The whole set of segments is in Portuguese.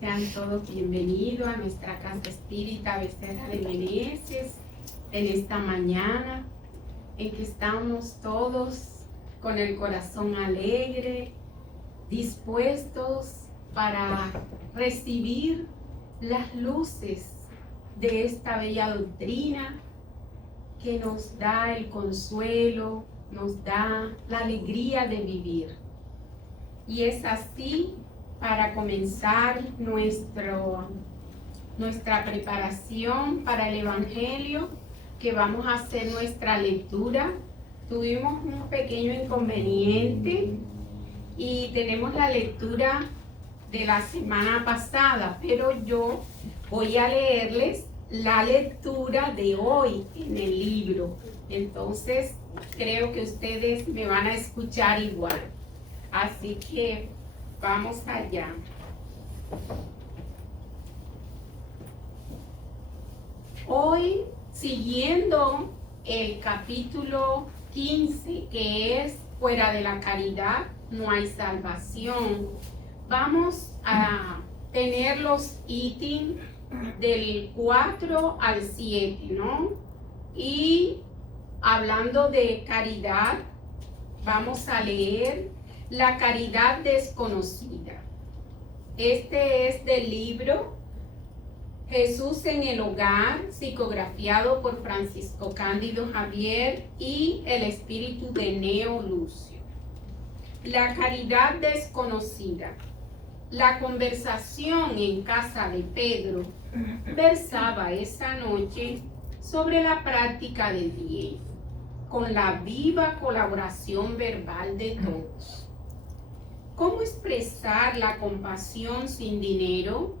Sean todos bienvenidos a nuestra casa espírita Becerra de Meneses en esta mañana en que estamos todos con el corazón alegre, dispuestos para recibir las luces de esta bella doctrina que nos da el consuelo, nos da la alegría de vivir. Y es así para comenzar nuestra preparación para el Evangelio, que vamos a hacer nuestra lectura. Tuvimos un pequeño inconveniente y tenemos la lectura de la semana pasada, pero yo voy a leerles la lectura de hoy en el libro. Entonces, creo que ustedes me van a escuchar igual. Así que vamos allá. Hoy, siguiendo el capítulo 15, que es fuera de la caridad no hay salvación, vamos a tener los ítems del 4 al 7, ¿no? Y hablando de caridad, vamos a leer la caridad desconocida. Este es del libro Jesús en el Hogar, psicografiado por Francisco Cándido Javier y el espíritu de Neo Lucio. La caridad desconocida. La conversación en casa de Pedro versaba esa noche sobre la práctica del bien, con la viva colaboración verbal de todos. ¿Cómo expresar la compasión sin dinero?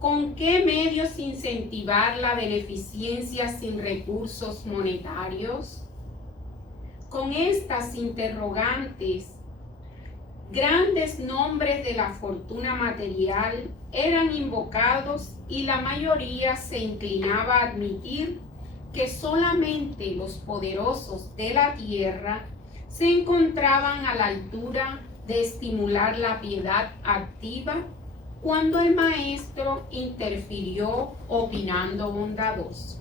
¿Con qué medios incentivar la beneficencia sin recursos monetarios? Con estas interrogantes, grandes nombres de la fortuna material eran invocados y la mayoría se inclinaba a admitir que solamente los poderosos de la tierra se encontraban a la altura de estimular la piedad activa cuando el maestro interfirió opinando bondadoso.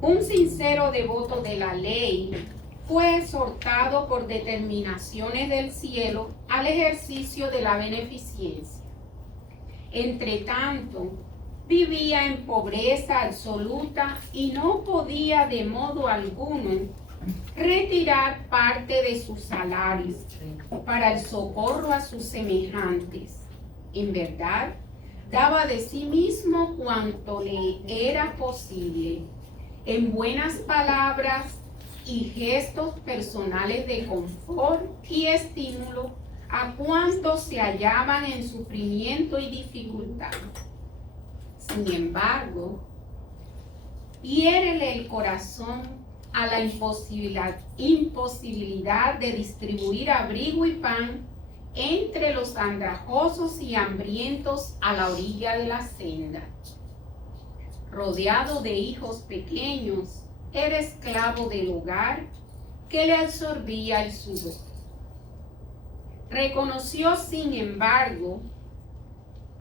Un sincero devoto de la ley fue exhortado por determinaciones del cielo al ejercicio de la beneficencia. Entretanto, vivía en pobreza absoluta y no podía de modo alguno retirar parte de sus salarios para el socorro a sus semejantes. En verdad, daba de sí mismo cuanto le era posible, en buenas palabras y gestos personales de confort y estímulo a cuantos se hallaban en sufrimiento y dificultad. Sin embargo, hiérele el corazón a la imposibilidad de distribuir abrigo y pan entre los andrajosos y hambrientos a la orilla de la senda. Rodeado de hijos pequeños, era esclavo del hogar que le absorbía el sudor. Reconoció, sin embargo,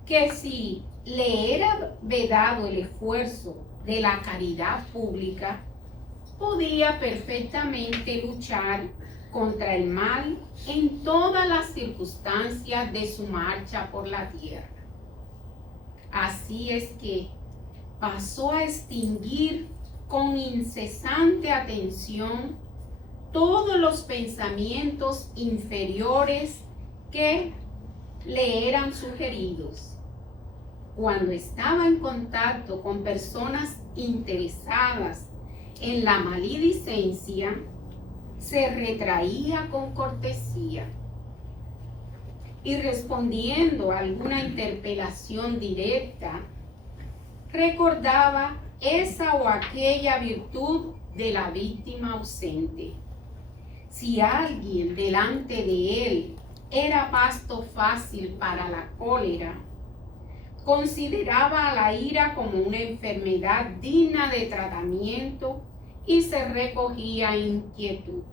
que si le era vedado el esfuerzo de la caridad pública, podía perfectamente luchar contra el mal en todas las circunstancias de su marcha por la tierra. Así es que pasó a extinguir con incesante atención todos los pensamientos inferiores que le eran sugeridos. Cuando estaba en contacto con personas interesadas en la maledicencia, se retraía con cortesía y respondiendo a alguna interpelación directa, recordaba esa o aquella virtud de la víctima ausente. Si alguien delante de él era pasto fácil para la cólera, consideraba a la ira como una enfermedad digna de tratamiento y se recogía inquietud.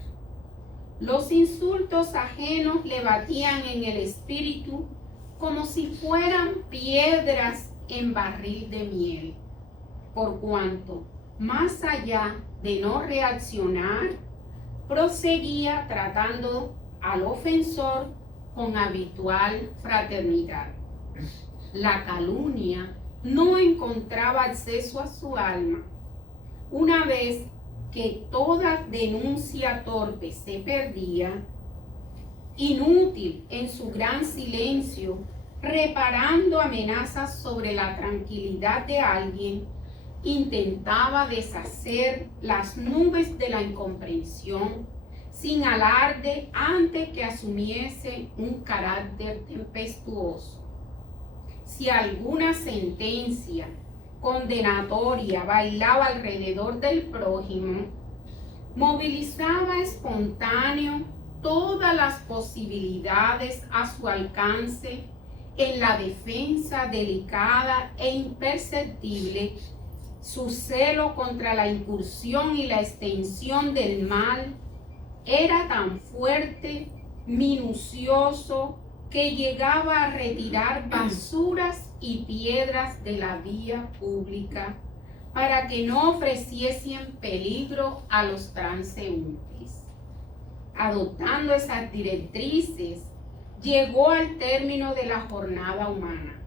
Los insultos ajenos le batían en el espíritu como si fueran piedras en barril de miel, por cuanto, más allá de no reaccionar, proseguía tratando al ofensor con habitual fraternidad. La calumnia no encontraba acceso a su alma. Una vez que toda denuncia torpe se perdía, inútil en su gran silencio, reparando amenazas sobre la tranquilidad de alguien, intentaba deshacer las nubes de la incomprensión sin alarde antes que asumiese un carácter tempestuoso. Si alguna sentencia condenatoria bailaba alrededor del prójimo, movilizaba espontáneo todas las posibilidades a su alcance en la defensa delicada e imperceptible. Su celo contra la incursión y la extensión del mal era tan fuerte, minucioso, que llegaba a retirar basuras y piedras de la vía pública para que no ofreciesen peligro a los transeúntes. Adoptando esas directrices, llegó al término de la jornada humana.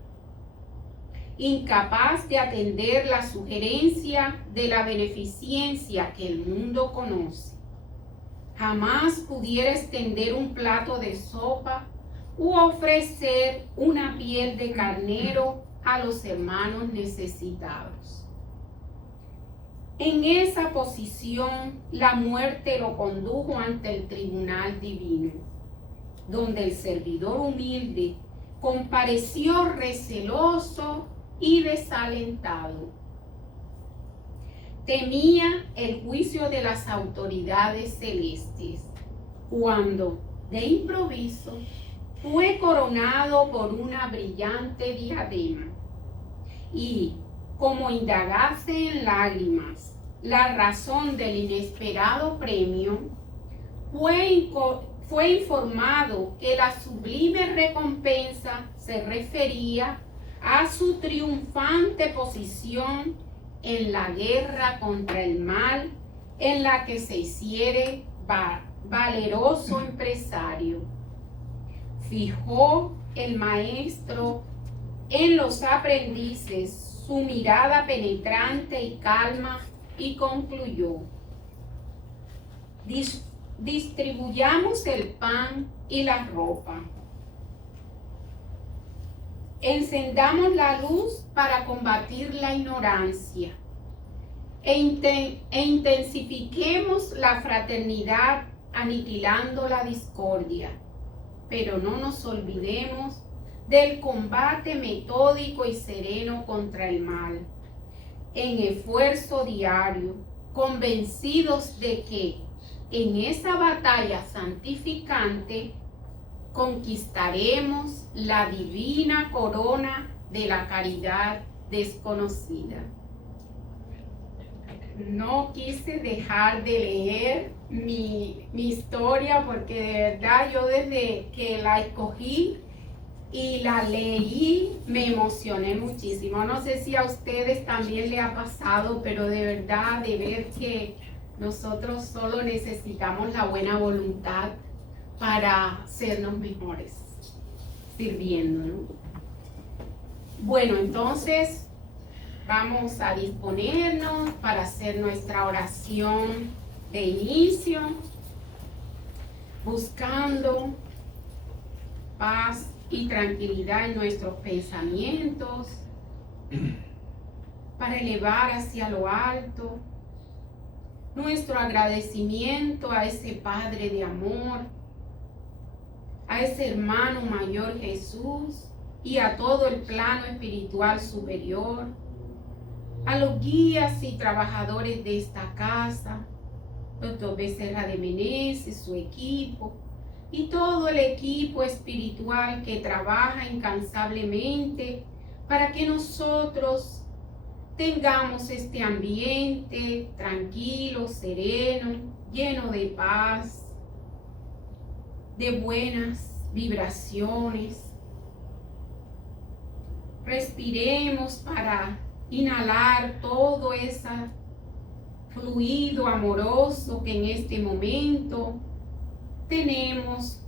Incapaz de atender la sugerencia de la beneficencia que el mundo conoce, jamás pudiera extender un plato de sopa u ofrecer una piel de carnero a los hermanos necesitados. En esa posición, la muerte lo condujo ante el tribunal divino, donde el servidor humilde compareció receloso y desalentado. Temía el juicio de las autoridades celestes, cuando, de improviso, fue coronado por una brillante diadema y, como indagase en lágrimas la razón del inesperado premio, fue informado que la sublime recompensa se refería a su triunfante posición en la guerra contra el mal en la que se hiciere valeroso empresario. Fijó el maestro en los aprendices su mirada penetrante y calma y concluyó: distribuyamos el pan y la ropa. Encendamos la luz para combatir la ignorancia e intensifiquemos la fraternidad aniquilando la discordia. Pero no nos olvidemos del combate metódico y sereno contra el mal, en esfuerzo diario, convencidos de que en esa batalla santificante conquistaremos la divina corona de la caridad desconocida. No quise dejar de leer mi historia porque de verdad yo desde que la escogí y la leí me emocioné muchísimo. No sé si a ustedes también les ha pasado, pero de verdad de ver que nosotros solo necesitamos la buena voluntad para sernos mejores sirviendo, ¿no? Bueno, entonces vamos a disponernos para hacer nuestra oración de inicio, buscando paz y tranquilidad en nuestros pensamientos, para elevar hacia lo alto nuestro agradecimiento a ese Padre de amor, a ese hermano mayor Jesús y a todo el plano espiritual superior, a los guías y trabajadores de esta casa, Dr. Becerra de Meneses, su equipo, y todo el equipo espiritual que trabaja incansablemente para que nosotros tengamos este ambiente tranquilo, sereno, lleno de paz, de buenas vibraciones. Respiremos para inhalar todo ese fluido amoroso que en este momento tenemos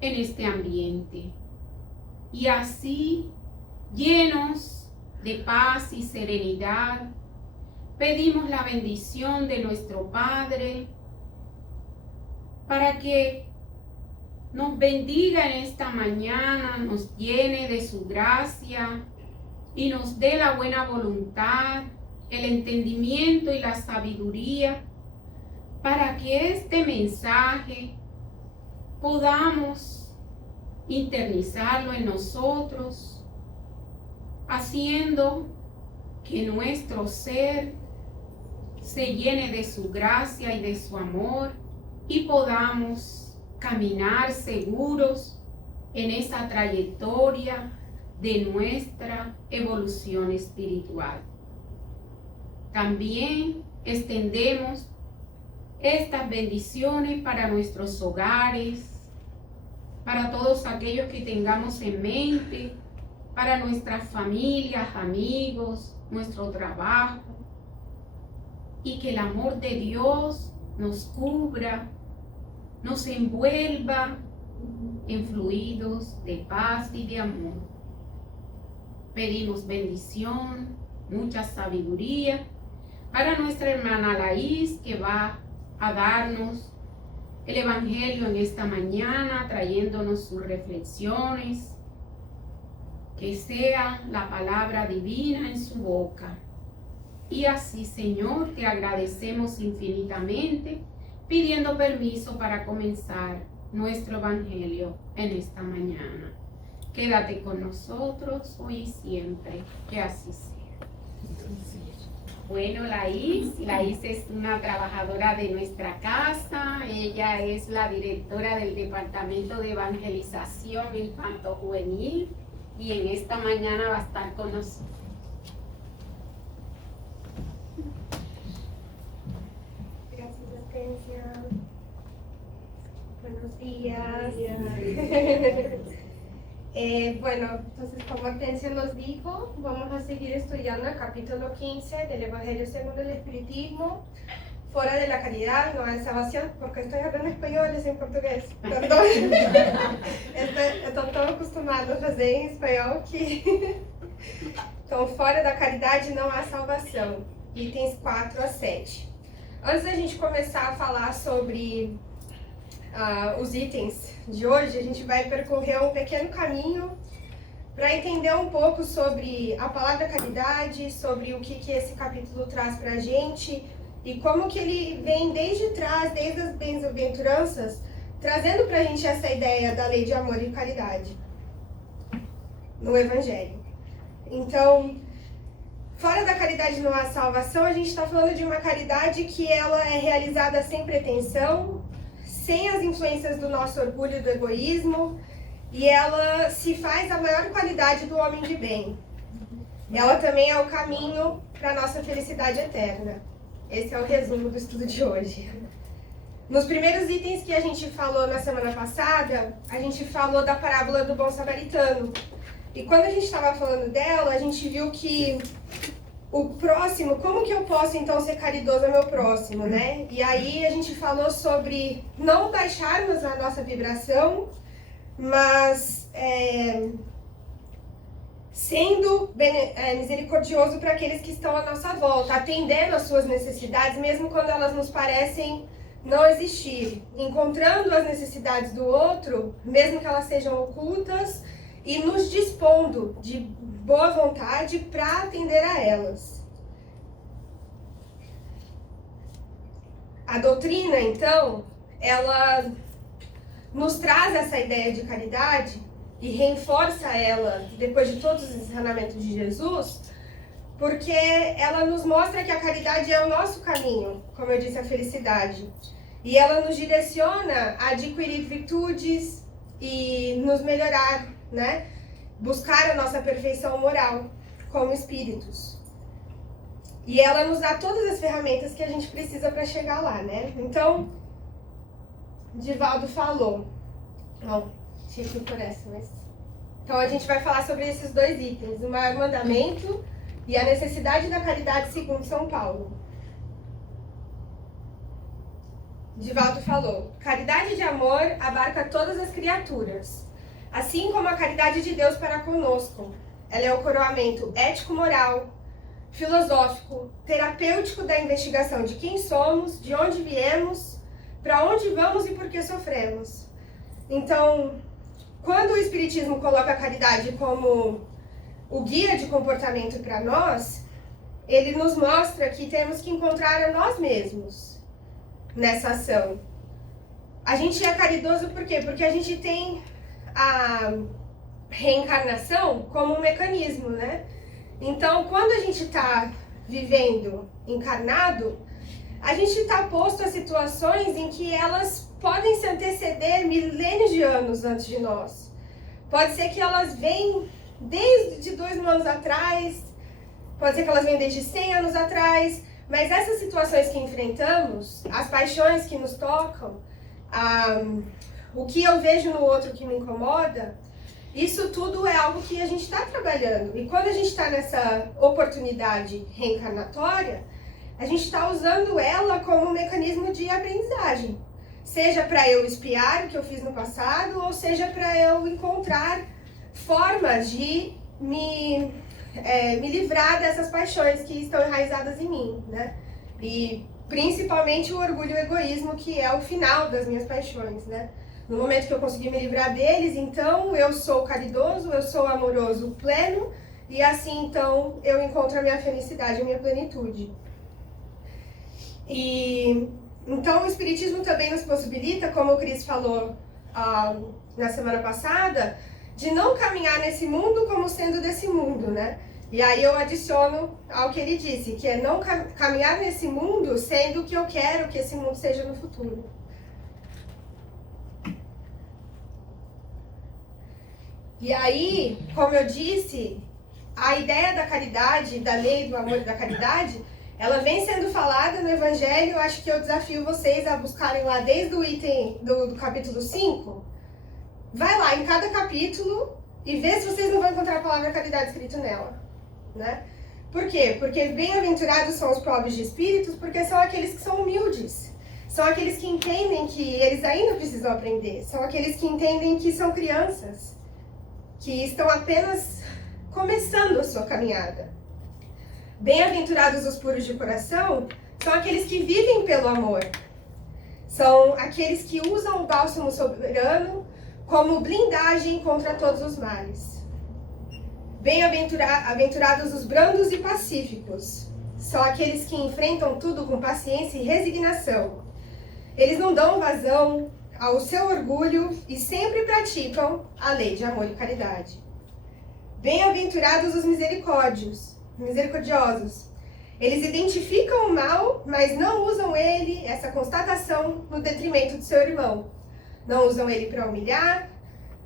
en este ambiente. Y así, llenos de paz y serenidad, pedimos la bendición de nuestro Padre para que nos bendiga en esta mañana, nos llene de su gracia y nos dé la buena voluntad, el entendimiento y la sabiduría para que este mensaje podamos internalizarlo en nosotros, haciendo que nuestro ser se llene de su gracia y de su amor y podamos caminar seguros en esa trayectoria de nuestra evolución espiritual. También extendemos estas bendiciones para nuestros hogares, para todos aquellos que tengamos en mente, para nuestras familias, amigos, nuestro trabajo, y que el amor de Dios nos cubra, nos envuelva en fluidos de paz y de amor. Pedimos bendición, mucha sabiduría para nuestra hermana Laís, que va a darnos el Evangelio en esta mañana, trayéndonos sus reflexiones. Que sea la palabra divina en su boca. Y así, Señor, te agradecemos infinitamente, pidiendo permiso para comenzar nuestro Evangelio en esta mañana. Quédate con nosotros hoy y siempre, que así sea. Bueno, Laís es una trabajadora de nuestra casa. Ella es la directora del Departamento de Evangelización Infanto-Juvenil y en esta mañana va a estar con nosotros. Gracias, Hortensia. Buenos días. Bueno, entonces como Hortensia nos dijo, vamos a seguir estudiando el capítulo 15 del Evangelio según el Espiritismo, fuera de la caridad, no hay salvación, porque estoy hablando español, es en portugués, perdón. Estou tão acostumada a fazer em espanhol que... Então, fora da caridade não há salvação, itens 4 a 7. Antes da gente começar a falar sobre os itens de hoje, a gente vai percorrer um pequeno caminho para entender um pouco sobre a palavra caridade, sobre o que esse capítulo traz para a gente e como que ele vem desde trás, desde as bem-aventuranças, trazendo para a gente essa ideia da lei de amor e caridade no Evangelho. Então, fora da caridade não há salvação, a gente está falando de uma caridade que ela é realizada sem pretensão, sem as influências do nosso orgulho e do egoísmo, e ela se faz a maior qualidade do homem de bem. Ela também é o caminho para a nossa felicidade eterna. Esse é o resumo do estudo de hoje. Nos primeiros itens que a gente falou na semana passada, a gente falou da parábola do bom samaritano. E quando a gente estava falando dela, a gente viu que o próximo, como que eu posso então ser caridoso ao meu próximo, né? E aí a gente falou sobre não baixarmos a nossa vibração, mas sendo misericordioso para aqueles que estão à nossa volta, atendendo às suas necessidades, mesmo quando elas nos parecem não existir, encontrando as necessidades do outro, mesmo que elas sejam ocultas, e nos dispondo de boa vontade para atender a elas. A doutrina, então, ela nos traz essa ideia de caridade e reforça ela depois de todos os ensinamentos de Jesus, porque ela nos mostra que a caridade é o nosso caminho, como eu disse, a felicidade. E ela nos direciona a adquirir virtudes e nos melhorar, né? Buscar a nossa perfeição moral como espíritos. E ela nos dá todas as ferramentas que a gente precisa para chegar lá, né? Então, Divaldo falou, Bom, tinha que ir por essa, mas... Então a gente vai falar sobre esses dois itens, o maior mandamento e a necessidade da caridade segundo São Paulo. Divaldo falou, caridade de amor abarca todas as criaturas, assim como a caridade de Deus para conosco. Ela é o coroamento ético-moral, filosófico, terapêutico da investigação de quem somos, de onde viemos, para onde vamos e por que sofremos. Então, quando o Espiritismo coloca a caridade como o guia de comportamento para nós, ele nos mostra que temos que encontrar a nós mesmos nessa ação. A gente é caridoso por quê? Porque a gente tem a reencarnação como um mecanismo, né? Então, quando a gente está vivendo encarnado, a gente está posto a situações em que elas podem se anteceder milênios de anos antes de nós. Pode ser que elas venham desde 2000 anos atrás, pode ser que elas venham desde 100 anos atrás, mas essas situações que enfrentamos, as paixões que nos tocam, o que eu vejo no outro que me incomoda, isso tudo é algo que a gente está trabalhando. E quando a gente está nessa oportunidade reencarnatória, a gente está usando ela como um mecanismo de aprendizagem. Seja para eu espiar o que eu fiz no passado, ou seja para eu encontrar formas de me livrar dessas paixões que estão enraizadas em mim, né? E principalmente o orgulho e o egoísmo, que é o final das minhas paixões, né? No momento que eu conseguir me livrar deles, então eu sou caridoso, eu sou amoroso pleno, e assim então eu encontro a minha felicidade, a minha plenitude. E então o Espiritismo também nos possibilita, como o Cris falou na semana passada, de não caminhar nesse mundo como sendo desse mundo, né? E aí eu adiciono ao que ele disse, que é não caminhar nesse mundo sendo o que eu quero que esse mundo seja no futuro. E aí, como eu disse, a ideia da caridade, da lei do amor e da caridade, ela vem sendo falada no Evangelho. Eu acho que eu desafio vocês a buscarem lá desde o item do capítulo 5. Vai lá em cada capítulo e vê se vocês não vão encontrar a palavra caridade escrita nela, né? Por quê? Porque bem-aventurados são os pobres de espíritos, porque são aqueles que são humildes. São aqueles que entendem que eles ainda precisam aprender. São aqueles que entendem que são crianças, que estão apenas começando a sua caminhada. Bem-aventurados os puros de coração são aqueles que vivem pelo amor. São aqueles que usam o bálsamo soberano como blindagem contra todos os males. Bem-aventurados os brandos e pacíficos. São aqueles que enfrentam tudo com paciência e resignação. Eles não dão vazão ao seu orgulho e sempre praticam a lei de amor e caridade. Bem-aventurados os misericordiosos. Eles identificam o mal, mas não usam ele, essa constatação, no detrimento do seu irmão. Não usam ele para humilhar,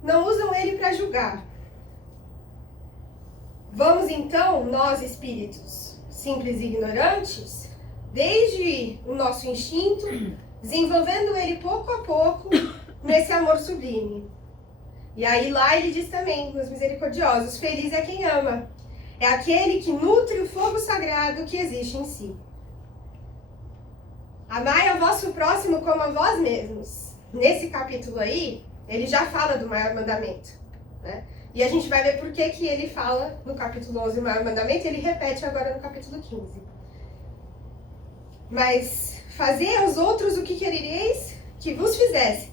não usam ele para julgar. Vamos então, nós espíritos simples e ignorantes, desde o nosso instinto, desenvolvendo ele pouco a pouco nesse amor sublime. E aí lá ele diz também, nos misericordiosos, feliz é quem ama. É aquele que nutre o fogo sagrado que existe em si. Amai ao vosso próximo como a vós mesmos. Nesse capítulo aí, ele já fala do maior mandamento, né? E a gente vai ver por que ele fala no capítulo 11 o maior mandamento, e ele repete agora no capítulo 15. Mas fazei aos outros o que querereis que vos fizesse.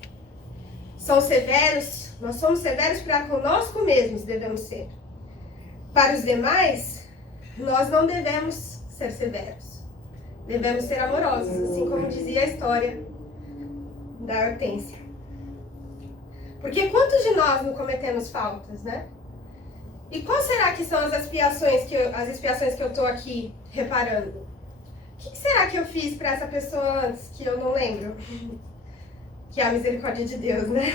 São severos, nós somos severos para conosco mesmos, devemos ser. Para os demais, nós não devemos ser severos. Devemos ser amorosos, assim como dizia a história da Hortência. Porque quantos de nós não cometemos faltas, né? E qual será que são as expiações que eu estou aqui reparando? O que será que eu fiz para essa pessoa antes que eu não lembro? Que é a misericórdia de Deus, né?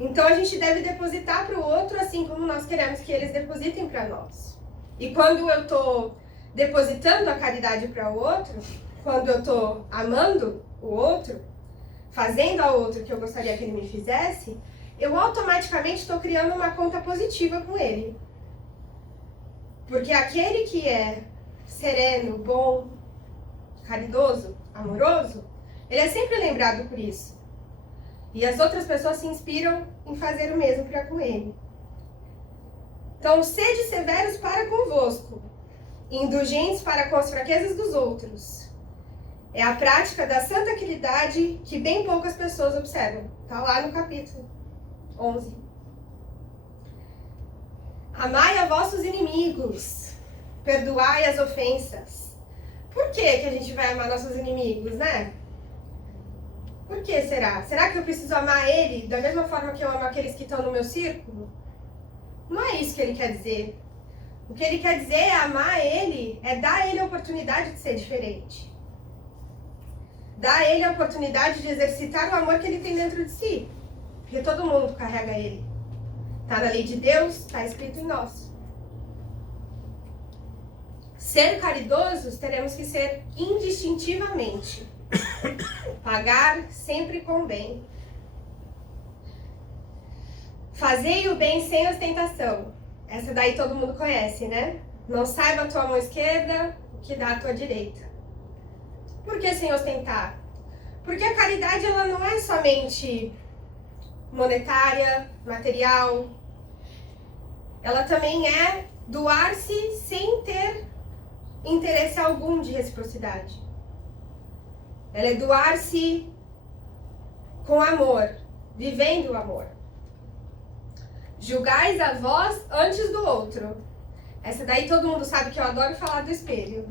Então a gente deve depositar para o outro assim como nós queremos que eles depositem para nós. E quando eu estou depositando a caridade para o outro, quando eu estou amando o outro, fazendo ao outro o que eu gostaria que ele me fizesse, eu automaticamente estou criando uma conta positiva com ele. Porque aquele que é sereno, bom, caridoso, amoroso, ele é sempre lembrado por isso. E as outras pessoas se inspiram em fazer o mesmo para com ele. Então, sede severos para convosco, indulgentes para com as fraquezas dos outros. É a prática da santa caridade que bem poucas pessoas observam. Está lá no capítulo 11. Amai a vossos inimigos, perdoai as ofensas. Por que a gente vai amar nossos inimigos, né? Por que será? Será que eu preciso amar ele da mesma forma que eu amo aqueles que estão no meu círculo? Não é isso que ele quer dizer. O que ele quer dizer é amar ele, é dar a ele a oportunidade de ser diferente. Dar a ele a oportunidade de exercitar o amor que ele tem dentro de si. Porque todo mundo carrega ele. Está na lei de Deus, está escrito em nós. Ser caridosos, teremos que ser indistintivamente. Pagar sempre com bem. Fazei o bem sem ostentação. Essa daí todo mundo conhece, né? Não saiba a tua mão esquerda o que dá a tua direita. Por que sem ostentar? Porque a caridade ela não é somente monetária, material. Ela também é doar-se sem ter interesse algum de reciprocidade. Ela é doar-se com amor, vivendo o amor. Julgais a vós antes do outro. Essa daí todo mundo sabe que eu adoro falar do espelho.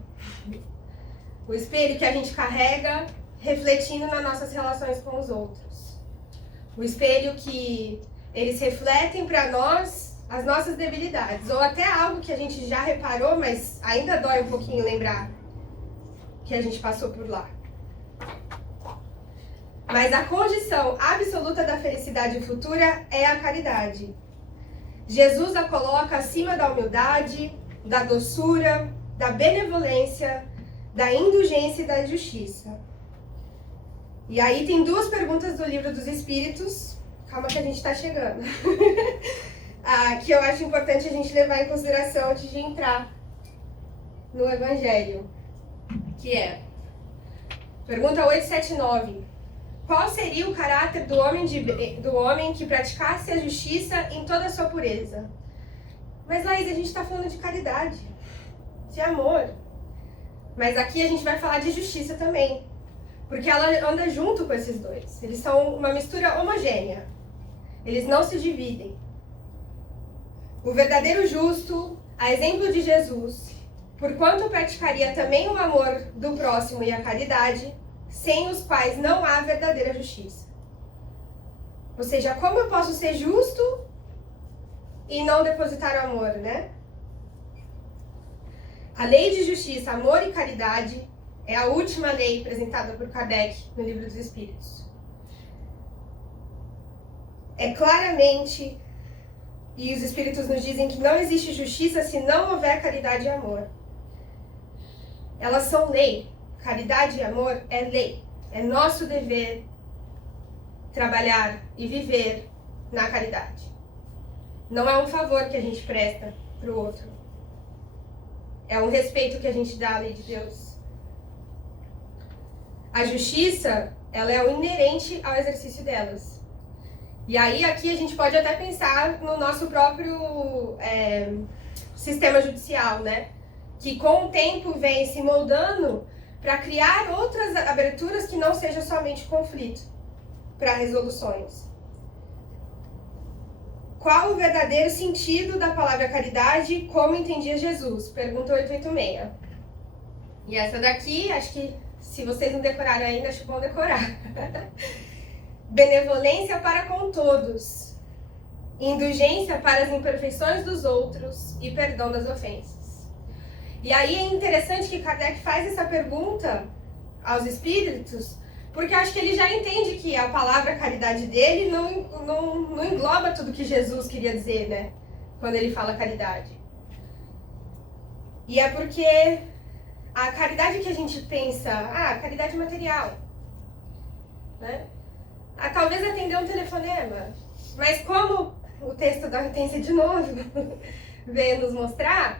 O espelho que a gente carrega refletindo nas nossas relações com os outros. O espelho que eles refletem para nós as nossas debilidades. Ou até algo que a gente já reparou, mas ainda dói um pouquinho lembrar que a gente passou por lá. Mas a condição absoluta da felicidade futura é a caridade. Jesus a coloca acima da humildade, da doçura, da benevolência, da indulgência e da justiça. E aí tem duas perguntas do Livro dos Espíritos, calma que a gente está chegando, que eu acho importante a gente levar em consideração antes de entrar no Evangelho, que é, pergunta 879. Qual seria o caráter do homem que praticasse a justiça em toda a sua pureza? Mas, Laís, a gente está falando de caridade, de amor. Mas aqui a gente vai falar de justiça também. Porque ela anda junto com esses dois. Eles são uma mistura homogênea. Eles não se dividem. O verdadeiro justo, a exemplo de Jesus, porquanto praticaria também o amor do próximo e a caridade, sem os quais não há verdadeira justiça. Ou seja, como eu posso ser justo e não depositar o amor, né? A lei de justiça, amor e caridade é a última lei apresentada por Kardec no Livro dos Espíritos. É claramente, e os Espíritos nos dizem que não existe justiça se não houver caridade e amor. Elas são lei. Caridade e amor é lei. É nosso dever trabalhar e viver na caridade. Não é um favor que a gente presta para o outro. É um respeito que a gente dá à lei de Deus. A justiça, ela é o inerente ao exercício delas. E aí, aqui a gente pode até pensar no nosso próprio sistema judicial, né? Que com o tempo vem se moldando para criar outras aberturas que não seja somente conflito para resoluções. Qual o verdadeiro sentido da palavra caridade, como entendia Jesus? Pergunta 886. E essa daqui, acho que se vocês não decoraram ainda, acho bom decorar. Benevolência para com todos, indulgência para as imperfeições dos outros e perdão das ofensas. E aí é interessante que Kardec faz essa pergunta aos espíritos, porque acho que ele já entende que a palavra caridade dele não engloba tudo que Jesus queria dizer, né? Quando ele fala caridade. E é porque a caridade que a gente pensa, caridade material, né? talvez atender um telefonema. Mas como o texto da Hortência, de novo, veio nos mostrar,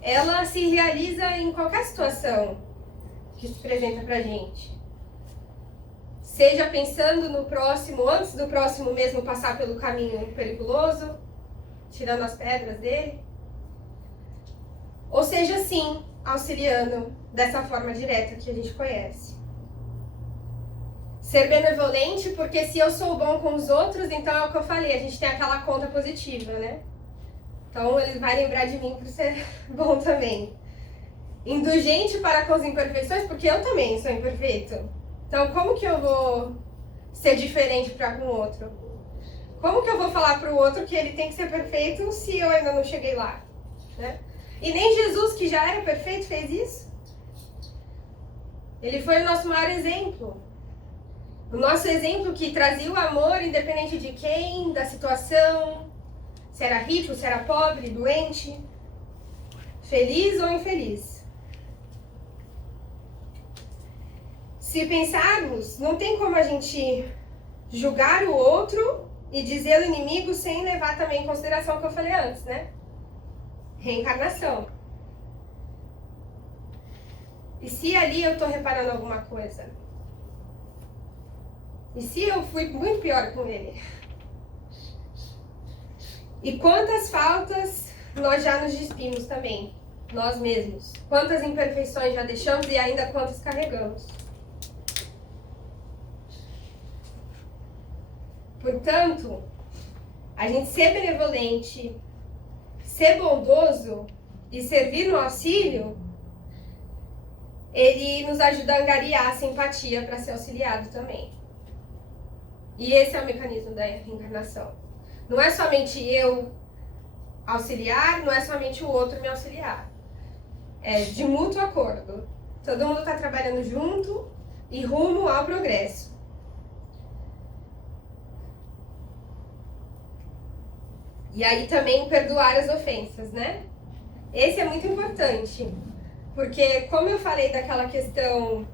ela se realiza em qualquer situação que se apresenta pra gente. Seja pensando no próximo, antes do próximo mesmo passar pelo caminho perigoso, tirando as pedras dele. Ou seja, sim, auxiliando dessa forma direta que a gente conhece. Ser benevolente, porque se eu sou bom com os outros, então é o que eu falei, a gente tem aquela conta positiva, né? Então ele vai lembrar de mim por ser bom também. Indulgente para com as imperfeições, porque eu também sou imperfeito. Então como que eu vou ser diferente para com o outro? Como que eu vou falar para o outro que ele tem que ser perfeito se eu ainda não cheguei lá? Né? E nem Jesus, que já era perfeito, fez isso. Ele foi o nosso maior exemplo. O nosso exemplo que trazia o amor independente de quem, da situação, se era rico, se era pobre, doente, feliz ou infeliz. Se pensarmos, não tem como a gente julgar o outro e dizer o inimigo sem levar também em consideração o que eu falei antes, né? Reencarnação. E se ali eu estou reparando alguma coisa? E se eu fui muito pior com ele? E quantas faltas nós já nos despimos também, nós mesmos? Quantas imperfeições já deixamos e ainda quantas carregamos? Portanto, a gente ser benevolente, ser bondoso e servir no auxílio, ele nos ajuda a angariar a simpatia para ser auxiliado também. E esse é o mecanismo da reencarnação. Não é somente eu auxiliar, não é somente o outro me auxiliar. É de mútuo acordo. Todo mundo está trabalhando junto e rumo ao progresso. E aí também perdoar as ofensas, né? Esse é muito importante, porque como eu falei daquela questão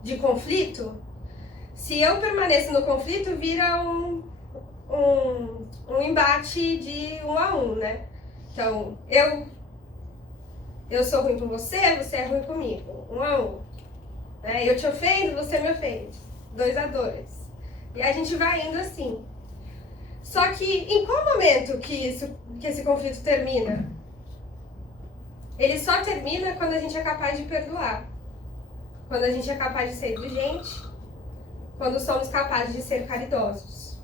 de conflito, se eu permaneço no conflito, vira um embate de 1 a 1, né? Então, eu sou ruim com você, você é ruim comigo, 1 a 1. Né? Eu te ofendo, você me ofende, 2 a 2. E a gente vai indo assim. Só que em qual momento que esse conflito termina? Ele só termina quando a gente é capaz de perdoar. Quando a gente é capaz de ser indulgente. Quando somos capazes de ser caridosos.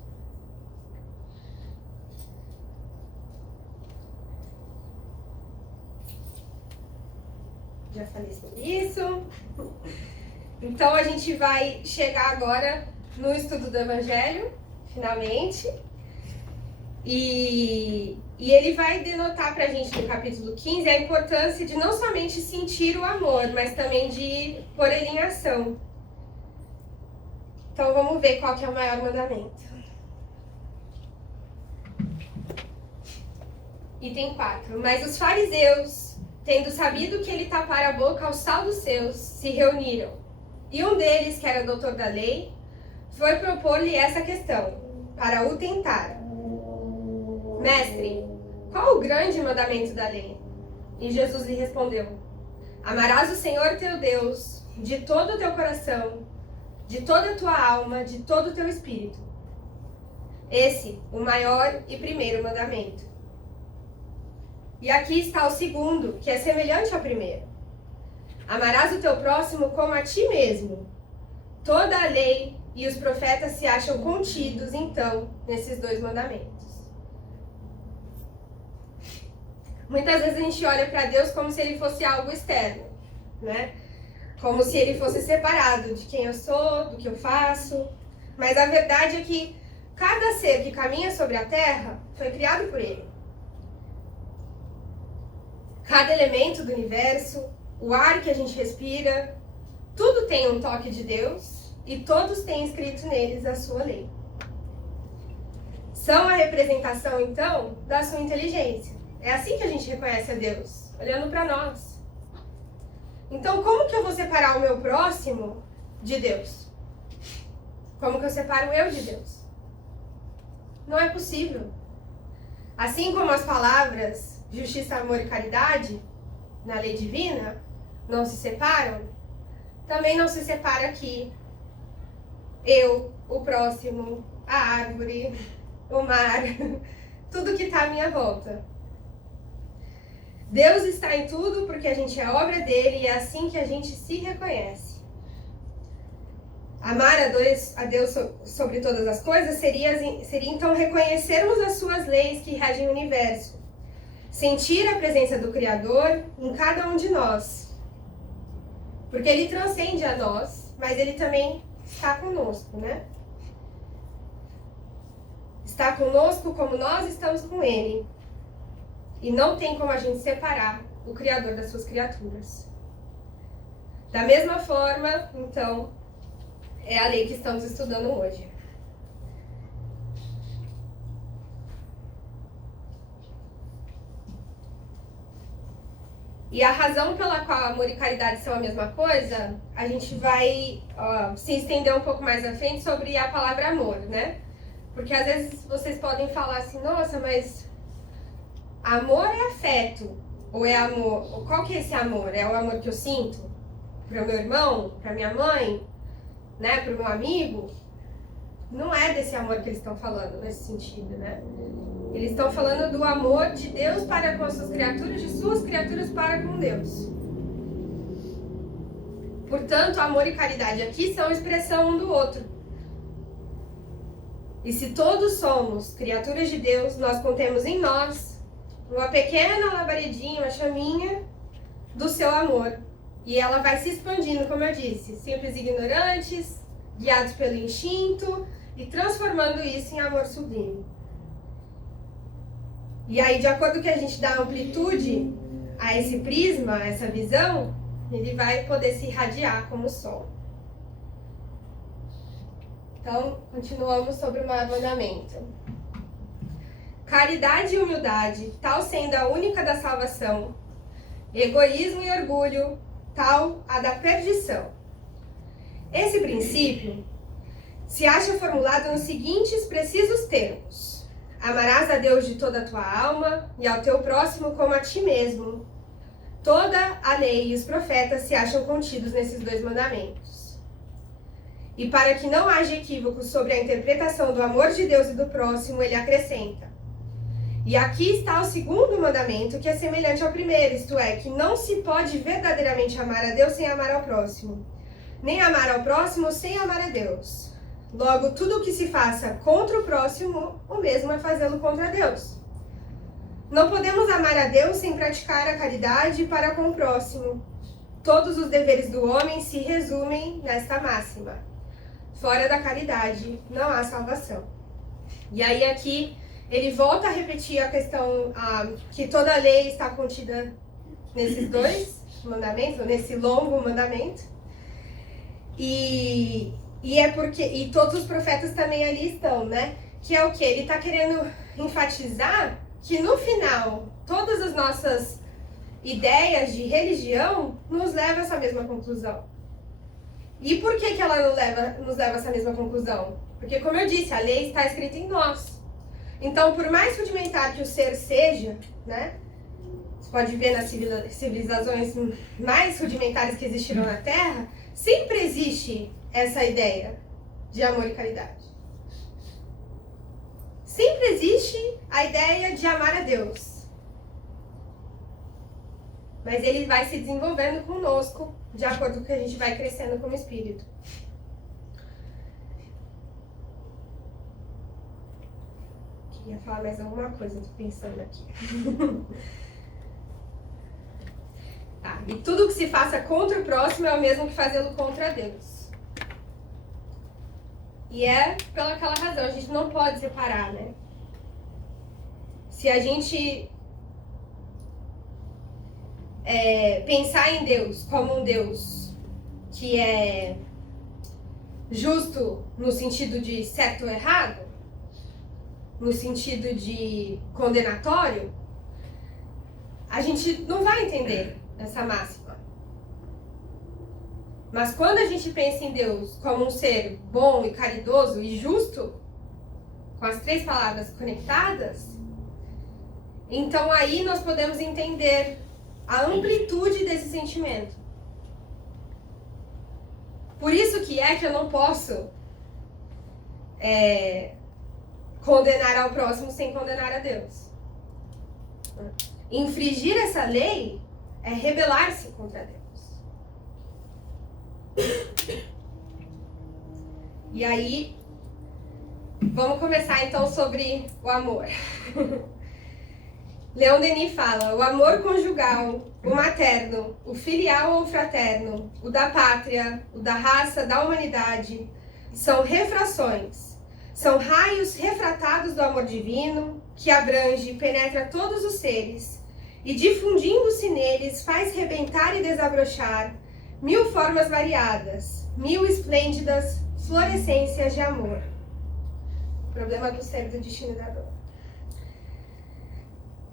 Já falei sobre isso. Então a gente vai chegar agora no estudo do Evangelho, finalmente. E ele vai denotar pra gente no capítulo 15 a importância de não somente sentir o amor, mas também de pôr ele em ação. Então vamos ver qual que é o maior mandamento. Item 4. Mas os fariseus, tendo sabido que ele tapara a boca ao sal dos seus, se reuniram. E um deles, que era doutor da lei, foi propor-lhe essa questão, para o tentar. Mestre, qual o grande mandamento da lei? E Jesus lhe respondeu: amarás o Senhor teu Deus de todo o teu coração, de toda a tua alma, de todo o teu espírito. Esse, o maior e primeiro mandamento. E aqui está o segundo, que é semelhante ao primeiro. Amarás o teu próximo como a ti mesmo. Toda a lei e os profetas se acham contidos, então, nesses 2 mandamentos. Muitas vezes a gente olha para Deus como se ele fosse algo externo, né? Como se ele fosse separado de quem eu sou, do que eu faço. Mas a verdade é que cada ser que caminha sobre a terra foi criado por ele. Cada elemento do universo, o ar que a gente respira, tudo tem um toque de Deus e todos têm escrito neles a sua lei. São a representação, então, da sua inteligência. É assim que a gente reconhece a Deus, olhando para nós. Então, como que eu vou separar o meu próximo de Deus? Como que eu separo eu de Deus? Não é possível. Assim como as palavras justiça, amor e caridade, na lei divina, não se separam, também não se separa aqui eu, o próximo, a árvore, o mar, tudo que está à minha volta. Deus está em tudo porque a gente é obra dele e é assim que a gente se reconhece. Amar a Deus sobre todas as coisas seria então reconhecermos as suas leis que regem o universo. Sentir a presença do Criador em cada um de nós. Porque ele transcende a nós, mas ele também está conosco, né? Está conosco como nós estamos com ele. E não tem como a gente separar o Criador das suas criaturas. Da mesma forma, então, é a lei que estamos estudando hoje. E a razão pela qual amor e caridade são a mesma coisa, a gente vai se estender um pouco mais à frente sobre a palavra amor, né? Porque às vezes vocês podem falar assim, nossa, mas amor é afeto, ou é amor, qual que é esse amor? É o amor que eu sinto para o meu irmão, para minha mãe, né, para o meu amigo? Não é desse amor que eles estão falando nesse sentido, né? Eles estão falando do amor de Deus para com as suas criaturas, de suas criaturas para com Deus. Portanto, amor e caridade aqui são expressão um do outro. E se todos somos criaturas de Deus, nós contemos em nós uma pequena labaredinha, uma chaminha do seu amor. E ela vai se expandindo, como eu disse, simples e ignorantes, guiados pelo instinto e transformando isso em amor sublime. E aí, de acordo com que a gente dá amplitude a esse prisma, a essa visão, ele vai poder se irradiar como o sol. Então, continuamos sobre o mandamento. Caridade e humildade, tal sendo a única da salvação. Egoísmo e orgulho, tal a da perdição. Esse princípio se acha formulado nos seguintes precisos termos. Amarás a Deus de toda a tua alma e ao teu próximo como a ti mesmo. Toda a lei e os profetas se acham contidos nesses dois mandamentos. E para que não haja equívocos sobre a interpretação do amor de Deus e do próximo, ele acrescenta. E aqui está o segundo mandamento, que é semelhante ao primeiro, isto é, que não se pode verdadeiramente amar a Deus sem amar ao próximo, nem amar ao próximo sem amar a Deus. Logo, tudo o que se faça contra o próximo, o mesmo é fazê-lo contra Deus. Não podemos amar a Deus sem praticar a caridade para com o próximo. Todos os deveres do homem se resumem nesta máxima. Fora da caridade, não há salvação. E aí aqui, ele volta a repetir a questão que toda a lei está contida nesses dois mandamentos, ou nesse longo mandamento. E é porque, e todos os profetas também ali estão, né? Que é o que? Ele está querendo enfatizar que no final, todas as nossas ideias de religião nos levam a essa mesma conclusão. E por que ela nos leva a essa mesma conclusão? Porque, como eu disse, a lei está escrita em nós. Então, por mais rudimentar que o ser seja, né? Você pode ver nas civilizações mais rudimentares que existiram na Terra, sempre existe essa ideia de amor e caridade. Sempre existe a ideia de amar a Deus. Mas ele vai se desenvolvendo conosco, de acordo com que a gente vai crescendo como espírito. Queria falar mais alguma coisa, tô pensando aqui. Tá, e tudo que se faça contra o próximo é o mesmo que fazê-lo contra Deus. E é pela aquela razão, a gente não pode separar, né? Se a gente pensar em Deus como um Deus que é justo no sentido de certo ou errado, no sentido de condenatório, a gente não vai entender essa máxima. Mas quando a gente pensa em Deus como um ser bom e caridoso e justo, com as 3 palavras conectadas, então aí nós podemos entender a amplitude desse sentimento. Por isso que eu não posso condenar ao próximo sem condenar a Deus. Infringir essa lei é rebelar-se contra Deus. E aí, vamos começar então sobre o amor. Leon Denis fala: o amor conjugal, o materno, o filial ou fraterno, o da pátria, o da raça, da humanidade, são refrações, são raios refratados do amor divino, que abrange e penetra todos os seres, e difundindo-se neles faz rebentar e desabrochar 1000 formas variadas, 1000 esplêndidas florescências de amor. O problema do ser, do destino e da dor.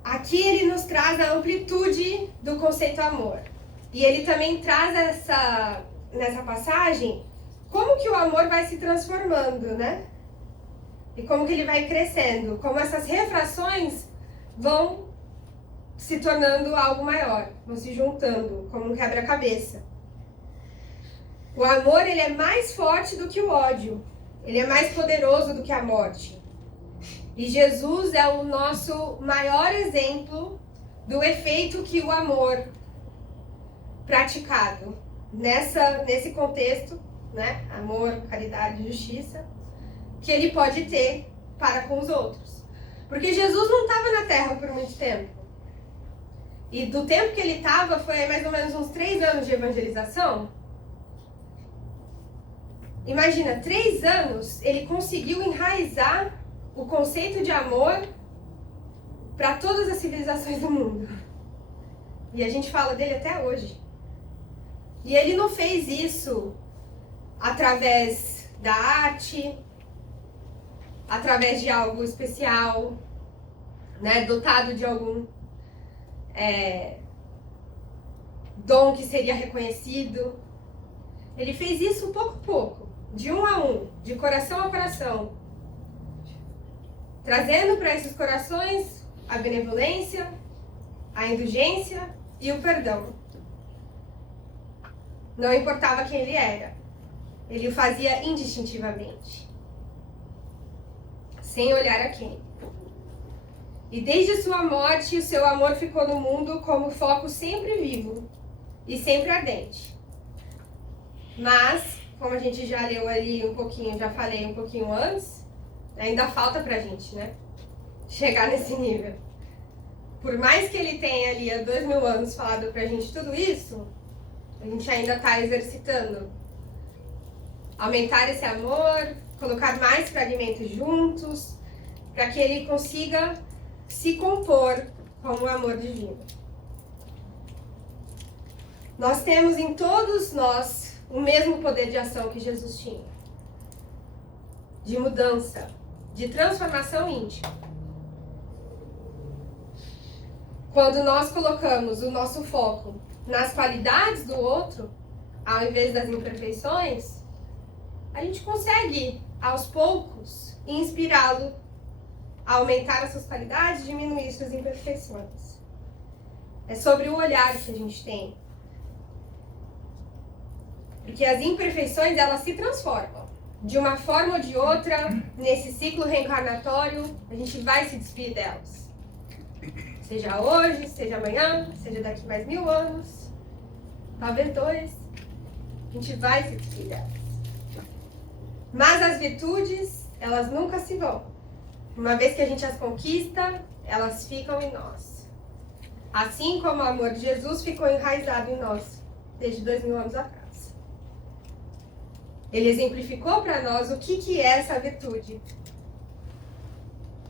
Aqui ele nos traz a amplitude do conceito amor. E ele também traz nessa passagem como que o amor vai se transformando, né? E como que ele vai crescendo, como essas refrações vão se tornando algo maior, vão se juntando, como um quebra-cabeça. O amor, ele é mais forte do que o ódio, ele é mais poderoso do que a morte. E Jesus é o nosso maior exemplo do efeito que o amor praticado nesse contexto, né? Amor, caridade, justiça, que ele pode ter para com os outros. Porque Jesus não estava na Terra por muito tempo. E do tempo que ele estava, foi mais ou menos uns 3 anos de evangelização. Imagina, 3 anos ele conseguiu enraizar o conceito de amor para todas as civilizações do mundo. E a gente fala dele até hoje. E ele não fez isso através da arte, através de algo especial, né, dotado de algum dom que seria reconhecido. Ele fez isso pouco a pouco, de um a um, de coração a coração, trazendo para esses corações a benevolência, a indulgência e o perdão. Não importava quem ele era, ele o fazia indistintivamente, sem olhar a quem. E desde sua morte, o seu amor ficou no mundo como foco sempre vivo e sempre ardente. Mas, como a gente já leu ali um pouquinho, já falei um pouquinho antes, ainda falta pra gente, né? Chegar nesse nível. Por mais que ele tenha ali há 2000 anos falado pra gente tudo isso, a gente ainda tá exercitando. Aumentar esse amor, colocar mais fragmentos juntos, para que ele consiga se compor como o amor divino. Nós temos em todos nós o mesmo poder de ação que Jesus tinha. De mudança, de transformação íntima. Quando nós colocamos o nosso foco nas qualidades do outro, ao invés das imperfeições, a gente consegue, aos poucos, inspirá-lo a aumentar as suas qualidades e diminuir suas imperfeições. É sobre o olhar que a gente tem. Porque as imperfeições, elas se transformam. De uma forma ou de outra, nesse ciclo reencarnatório, a gente vai se despedir delas. Seja hoje, seja amanhã, seja daqui mais 1000 anos, talvez 2, a gente vai se despedir delas. Mas as virtudes, elas nunca se vão. Uma vez que a gente as conquista, elas ficam em nós. Assim como o amor de Jesus ficou enraizado em nós, desde 2000 anos atrás. Ele exemplificou para nós o que é essa virtude.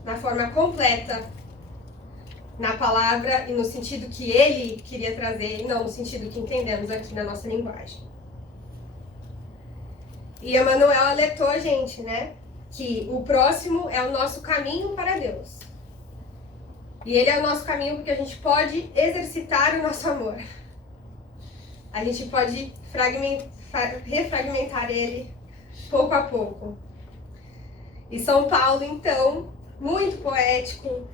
Na forma completa, na palavra e no sentido que ele queria trazer, e não no sentido que entendemos aqui na nossa linguagem. E Emmanuel alertou a gente, né? Que o próximo é o nosso caminho para Deus. E ele é o nosso caminho porque a gente pode exercitar o nosso amor. A gente pode refragmentar ele pouco a pouco. E São Paulo, então, muito poético,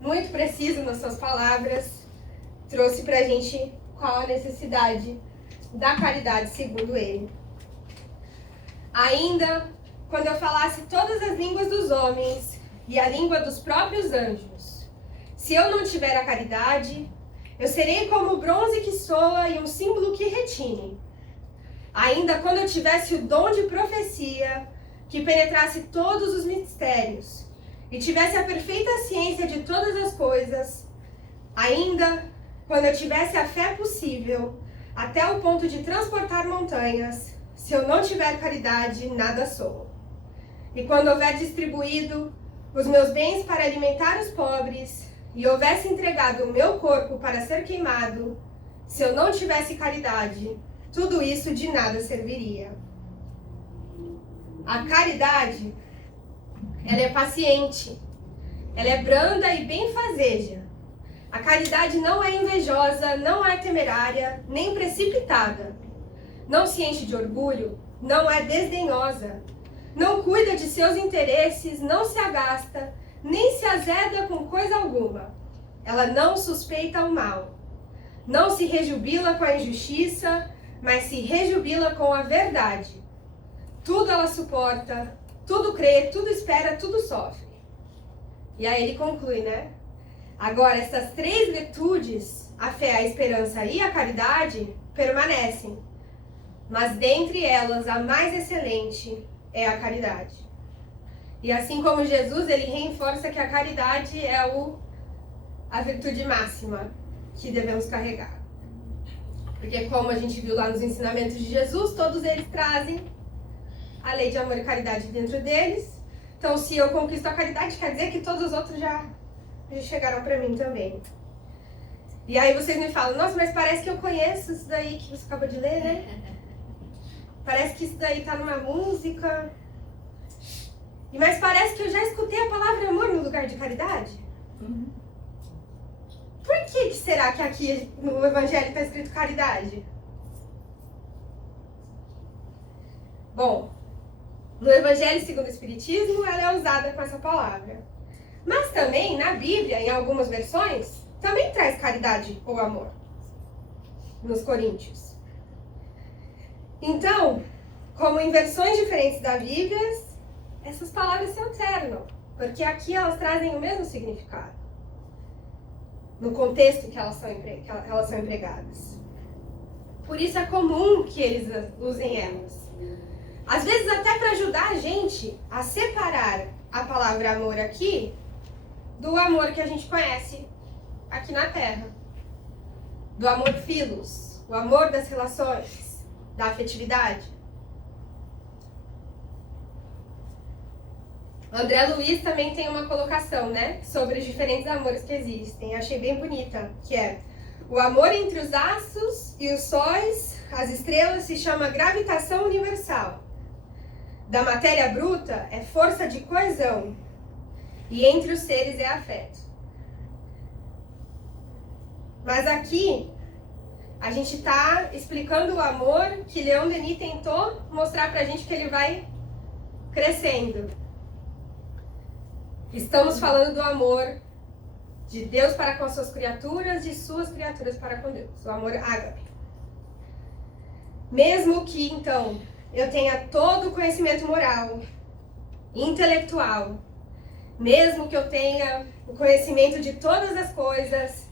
muito preciso nas suas palavras, trouxe pra gente qual a necessidade da caridade segundo ele. Ainda, quando eu falasse todas as línguas dos homens e a língua dos próprios anjos, se eu não tiver a caridade, eu serei como o bronze que soa e um símbolo que retine. Ainda quando eu tivesse o dom de profecia, que penetrasse todos os mistérios, e tivesse a perfeita ciência de todas as coisas, ainda quando eu tivesse a fé possível, até o ponto de transportar montanhas, se eu não tiver caridade, nada sou. E quando houver distribuído os meus bens para alimentar os pobres, e houvesse entregado o meu corpo para ser queimado, se eu não tivesse caridade, tudo isso de nada serviria. A caridade, ela é paciente, ela é branda e benfazeja. A caridade não é invejosa, não é temerária, nem precipitada. Não se enche de orgulho, não é desdenhosa. Não cuida de seus interesses, não se agasta, nem se azeda com coisa alguma. Ela não suspeita o mal. Não se rejubila com a injustiça, mas se rejubila com a verdade. Tudo ela suporta, tudo crê, tudo espera, tudo sofre. E aí ele conclui, né? Agora, essas três virtudes, a fé, a esperança e a caridade, permanecem. Mas dentre elas, a mais excelente é a caridade. E assim como Jesus, ele reforça que a caridade é a virtude máxima que devemos carregar. Porque como a gente viu lá nos ensinamentos de Jesus, todos eles trazem a lei de amor e caridade dentro deles. Então, se eu conquisto a caridade, quer dizer que todos os outros já chegaram para mim também. E aí vocês me falam, nossa, mas parece que eu conheço isso daí que você acabou de ler, né? Parece que isso daí tá numa música. Mas parece que eu já escutei a palavra amor no lugar de caridade. Por que será que aqui no Evangelho está escrito caridade? Bom, no Evangelho segundo o Espiritismo, ela é usada com essa palavra. Mas também, na Bíblia, em algumas versões, também traz caridade ou amor. Nos Coríntios. Então, como em versões diferentes da Bíblia, essas palavras se alternam. Porque aqui elas trazem o mesmo significado. No contexto que elas são empregadas. Por isso é comum que eles usem elas. Às vezes até para ajudar a gente a separar a palavra amor aqui do amor que a gente conhece aqui na Terra. Do amor philos, o amor das relações, da afetividade. André Luiz também tem uma colocação, né, sobre os diferentes amores que existem. Achei bem bonita, que é: o amor entre os astros e os sóis, as estrelas, se chama gravitação universal. Da matéria bruta é força de coesão, e entre os seres é afeto. Mas aqui a gente está explicando o amor que Leon Denis tentou mostrar pra gente que ele vai crescendo. Estamos falando do amor de Deus para com as suas criaturas, de suas criaturas para com Deus. O amor ágape. Mesmo que, então, eu tenha todo o conhecimento moral, intelectual, mesmo que eu tenha o conhecimento de todas as coisas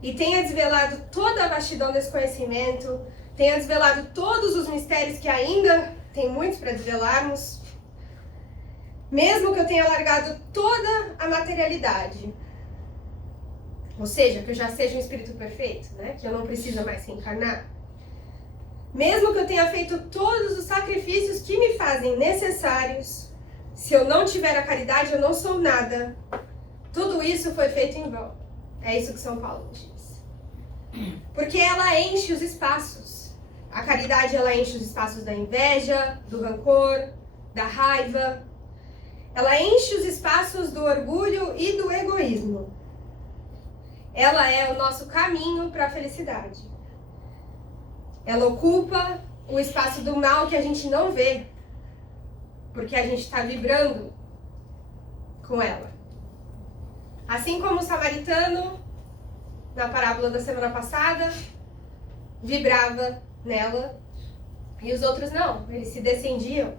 e tenha desvelado toda a vastidão desse conhecimento, tenha desvelado todos os mistérios que ainda tem muitos para desvelarmos, mesmo que eu tenha largado toda a materialidade, ou seja, que eu já seja um espírito perfeito, né? Que eu não preciso mais reencarnar, mesmo que eu tenha feito todos os sacrifícios que me fazem necessários, se eu não tiver a caridade, eu não sou nada. Tudo isso foi feito em vão. É isso que São Paulo diz. Porque ela enche os espaços. A caridade, ela enche os espaços da inveja, do rancor, da raiva. Ela enche os espaços do orgulho e do egoísmo. Ela é o nosso caminho para a felicidade. Ela ocupa o espaço do mal que a gente não vê, porque a gente está vibrando com ela. Assim como o samaritano, na parábola da semana passada, vibrava nela, e os outros não, eles se descendiam.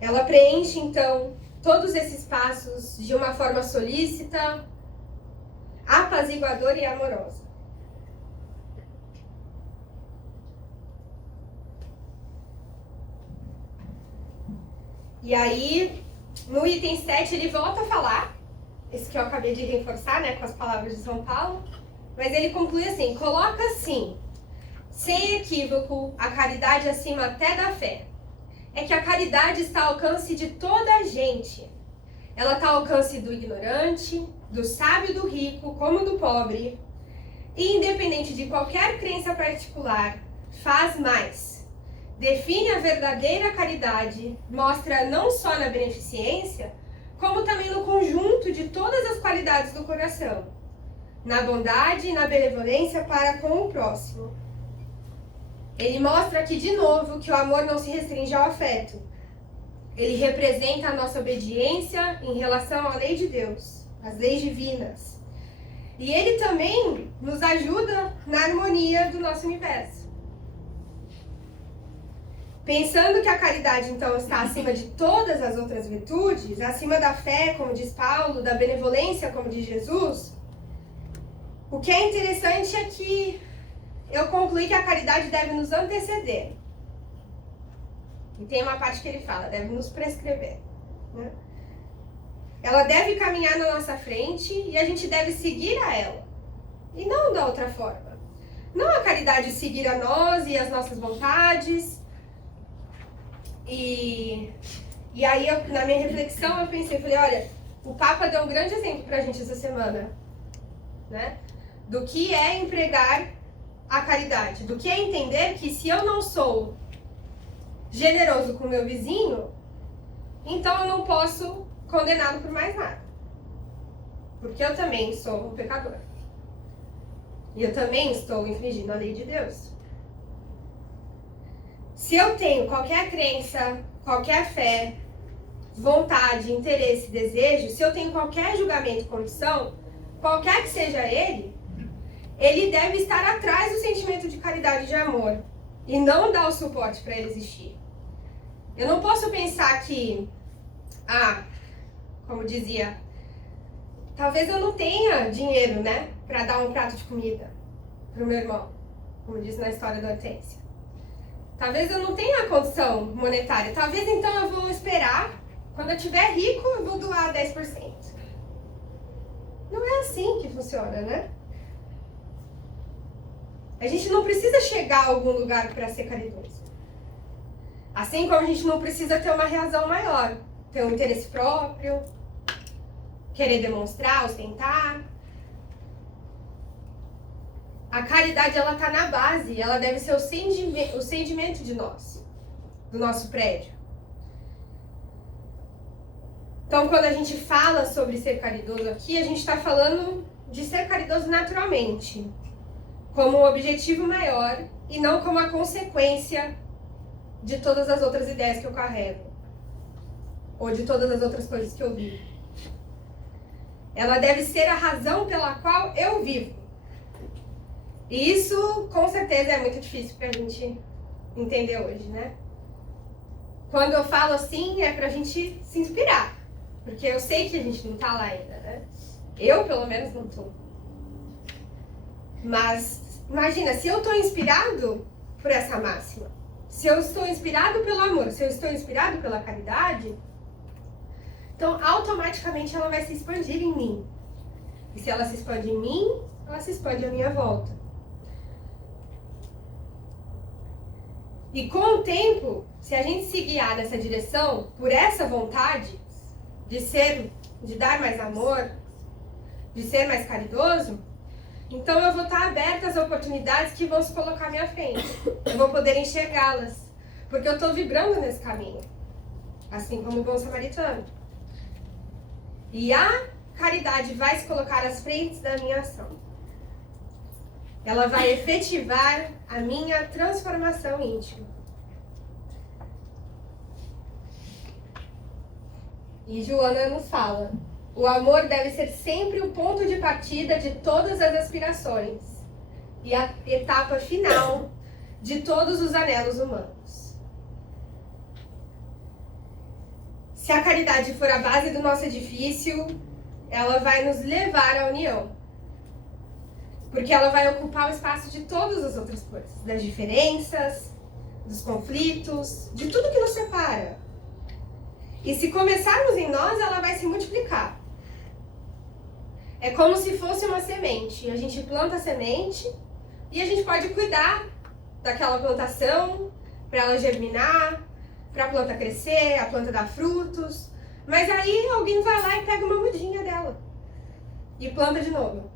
Ela preenche, então, todos esses passos de uma forma solícita, apaziguadora e amorosa. E aí, no item 7, ele volta a falar, esse que eu acabei de reforçar, né, com as palavras de São Paulo, mas ele conclui assim: coloca assim, sem equívoco, a caridade acima até da fé. É que a caridade está ao alcance de toda a gente. Ela está ao alcance do ignorante, do sábio, do rico, como do pobre. E independente de qualquer crença particular, faz mais. Define a verdadeira caridade, mostra não só na beneficência, como também no conjunto de todas as qualidades do coração, na bondade e na benevolência para com o próximo. Ele mostra aqui de novo que o amor não se restringe ao afeto. Ele representa a nossa obediência em relação à lei de Deus, às leis divinas. E ele também nos ajuda na harmonia do nosso universo. Pensando que a caridade, então, está acima de todas as outras virtudes, acima da fé, como diz Paulo, da benevolência, como diz Jesus, o que é interessante é que eu concluí que a caridade deve nos anteceder. E tem uma parte que ele fala, deve nos prescrever, né? Ela deve caminhar na nossa frente e a gente deve seguir a ela. E não da outra forma. Não a caridade seguir a nós e as nossas vontades. E aí, na minha reflexão, eu pensei, falei, olha, o Papa deu um grande exemplo pra gente essa semana, né? Do que é empregar a caridade, do que é entender que se eu não sou generoso com o meu vizinho, então eu não posso condená-lo por mais nada. Porque eu também sou um pecador. E eu também estou infringindo a lei de Deus. Se eu tenho qualquer crença, qualquer fé, vontade, interesse, desejo, se eu tenho qualquer julgamento, condição, qualquer que seja ele deve estar atrás do sentimento de caridade e de amor e não dar o suporte para ele existir. Eu não posso pensar que, como dizia, talvez eu não tenha dinheiro, né, para dar um prato de comida para o meu irmão, como diz na história da Hortência. Talvez eu não tenha a condição monetária, talvez então eu vou esperar, quando eu estiver rico eu vou doar 10%. Não é assim que funciona, né? A gente não precisa chegar a algum lugar para ser caridoso. Assim como a gente não precisa ter uma razão maior, ter um interesse próprio, querer demonstrar, ostentar. A caridade, ela está na base, ela deve ser o sentimento de nós, do nosso prédio. Então, quando a gente fala sobre ser caridoso aqui, a gente está falando de ser caridoso naturalmente, como um objetivo maior e não como a consequência de todas as outras ideias que eu carrego, ou de todas as outras coisas que eu vivo. Ela deve ser a razão pela qual eu vivo. E isso, com certeza, é muito difícil pra gente entender hoje, né? Quando eu falo assim, é pra gente se inspirar. Porque eu sei que a gente não tá lá ainda, né? Eu, pelo menos, não tô. Mas, imagina, se eu tô inspirado por essa máxima, se eu estou inspirado pelo amor, se eu estou inspirado pela caridade, então, automaticamente, ela vai se expandir em mim. E se ela se expande em mim, ela se expande à minha volta. E com o tempo, se a gente se guiar nessa direção, por essa vontade de dar mais amor, de ser mais caridoso, então eu vou estar aberta às oportunidades que vão se colocar à minha frente. Eu vou poder enxergá-las, porque eu estou vibrando nesse caminho, assim como o bom samaritano. E a caridade vai se colocar às frentes da minha ação. ela vai efetivar a minha transformação íntima. E Joana nos fala: o amor deve ser sempre o ponto de partida de todas as aspirações e a etapa final de todos os anelos humanos. Se a caridade for a base do nosso edifício, ela vai nos levar à união. Porque ela vai ocupar o espaço de todas as outras coisas, das diferenças, dos conflitos, de tudo que nos separa. E se começarmos em nós, ela vai se multiplicar. É como se fosse uma semente. A gente planta a semente e a gente pode cuidar daquela plantação para ela germinar, para a planta crescer, a planta dar frutos. Mas aí alguém vai lá e pega uma mudinha dela e planta de novo.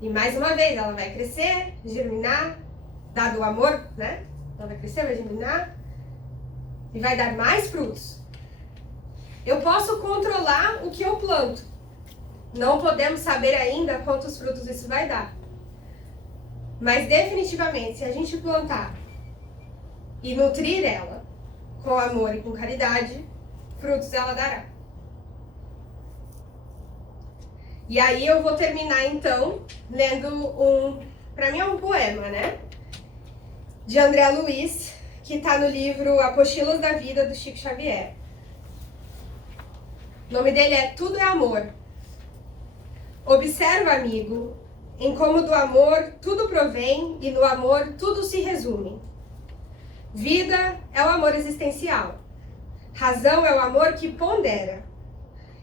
E mais uma vez ela vai crescer, germinar, dado o amor, né? Ela vai crescer, vai germinar e vai dar mais frutos. Eu posso controlar o que eu planto. Não podemos saber ainda quantos frutos isso vai dar. Mas definitivamente, se a gente plantar e nutrir ela com amor e com caridade, frutos ela dará. E aí eu vou terminar então lendo para mim é um poema, né? De André Luiz, que está no livro Apostilas da Vida, do Chico Xavier. O nome dele é Tudo é Amor. Observa, amigo, em como do amor tudo provém e no amor tudo se resume. Vida é o amor existencial. Razão é o amor que pondera.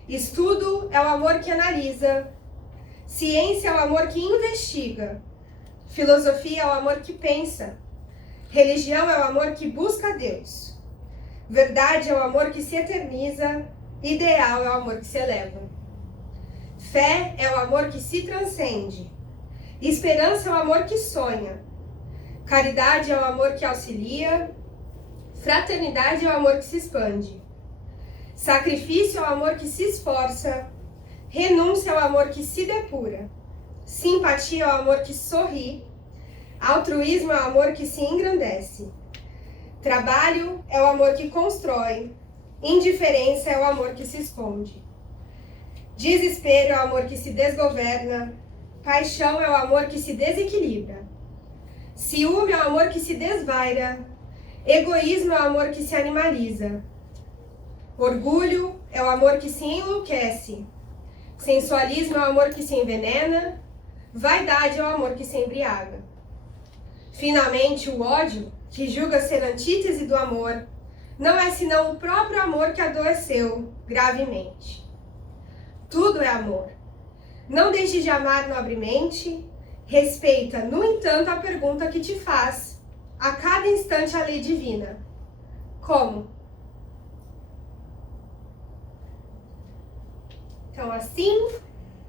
Estudo é o amor que analisa. Ciência é o amor que investiga. Filosofia é o amor que pensa. Religião é o amor que busca Deus. Verdade é o amor que se eterniza. Ideal é o amor que se eleva. Fé é o amor que se transcende. Esperança é o amor que sonha. Caridade é o amor que auxilia. Fraternidade é o amor que se expande. Sacrifício é o amor que se esforça. Renúncia é o amor que se depura. Simpatia é o amor que sorri. Altruísmo é o amor que se engrandece. Trabalho é o amor que constrói. Indiferença é o amor que se esconde. Desespero é o amor que se desgoverna. Paixão é o amor que se desequilibra. Ciúme é o amor que se desvaira. Egoísmo é o amor que se animaliza. Orgulho é o amor que se enlouquece. Sensualismo é o amor que se envenena. Vaidade é o amor que se embriaga. Finalmente, o ódio, que julga ser antítese do amor, não é senão o próprio amor que adoeceu gravemente. Tudo é amor. Não deixe de amar nobremente. Respeita, no entanto, a pergunta que te faz a cada instante a lei divina. Como? Então, assim,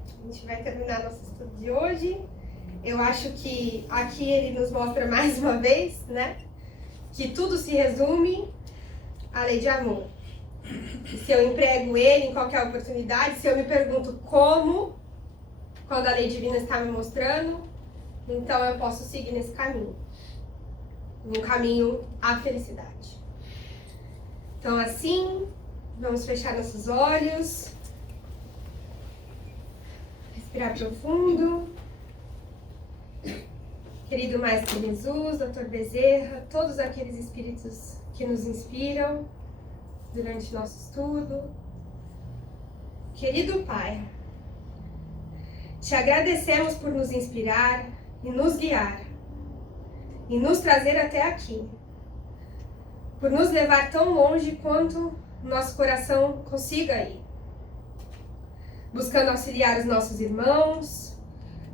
a gente vai terminar nosso estudo de hoje. Eu acho que aqui ele nos mostra mais uma vez, né? Que tudo se resume à lei de amor. E se eu emprego ele em qualquer oportunidade, se eu me pergunto como, quando a lei divina está me mostrando, então eu posso seguir nesse caminho. Um caminho à felicidade. Então assim, vamos fechar nossos olhos. Respirar profundo. Querido Mestre Jesus, Dr. Bezerra, todos aqueles espíritos que nos inspiram durante nosso estudo. Querido Pai, te agradecemos por nos inspirar e nos guiar, e nos trazer até aqui, por nos levar tão longe quanto nosso coração consiga ir, buscando auxiliar os nossos irmãos,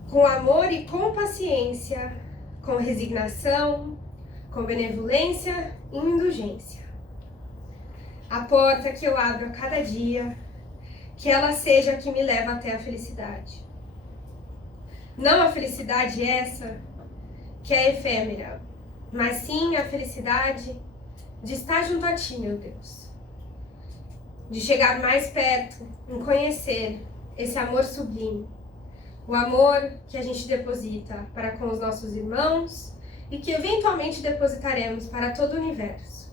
com amor e com paciência, com resignação, com benevolência e indulgência. A porta que eu abro a cada dia, que ela seja a que me leva até a felicidade. Não a felicidade essa, que é efêmera, mas sim a felicidade de estar junto a Ti, meu Deus. De chegar mais perto, em conhecer esse amor sublime, O amor que a gente deposita para com os nossos irmãos e que eventualmente depositaremos para todo o universo.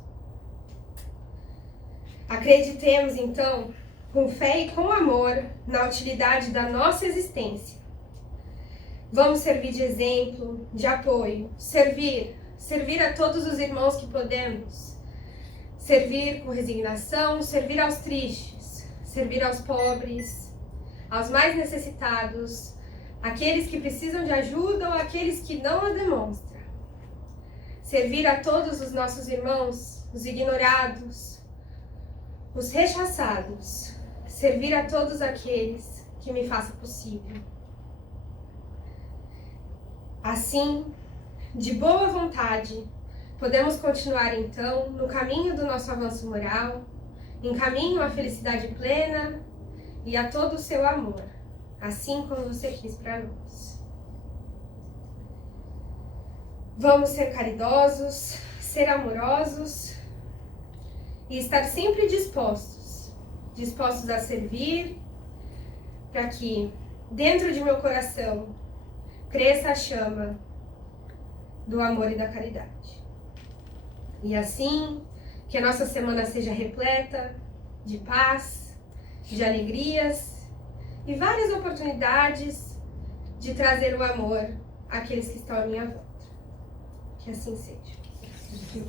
Acreditemos, então, com fé e com amor, na utilidade da nossa existência. Vamos servir de exemplo, de apoio, servir a todos os irmãos que podemos, servir com resignação, servir aos tristes, servir aos pobres, aos mais necessitados, aqueles que precisam de ajuda ou aqueles que não a demonstram. Servir a todos os nossos irmãos, os ignorados, os rechaçados, servir a todos aqueles que me façam possível. Assim, de boa vontade, podemos continuar então no caminho do nosso avanço moral, em caminho à felicidade plena e a todo o seu amor, assim como você quis para nós. Vamos ser caridosos, ser amorosos e estar sempre dispostos a servir, para que dentro de meu coração cresça a chama do amor e da caridade. E assim, que a nossa semana seja repleta de paz, de alegrias e várias oportunidades de trazer o amor àqueles que estão à minha volta. Que assim seja.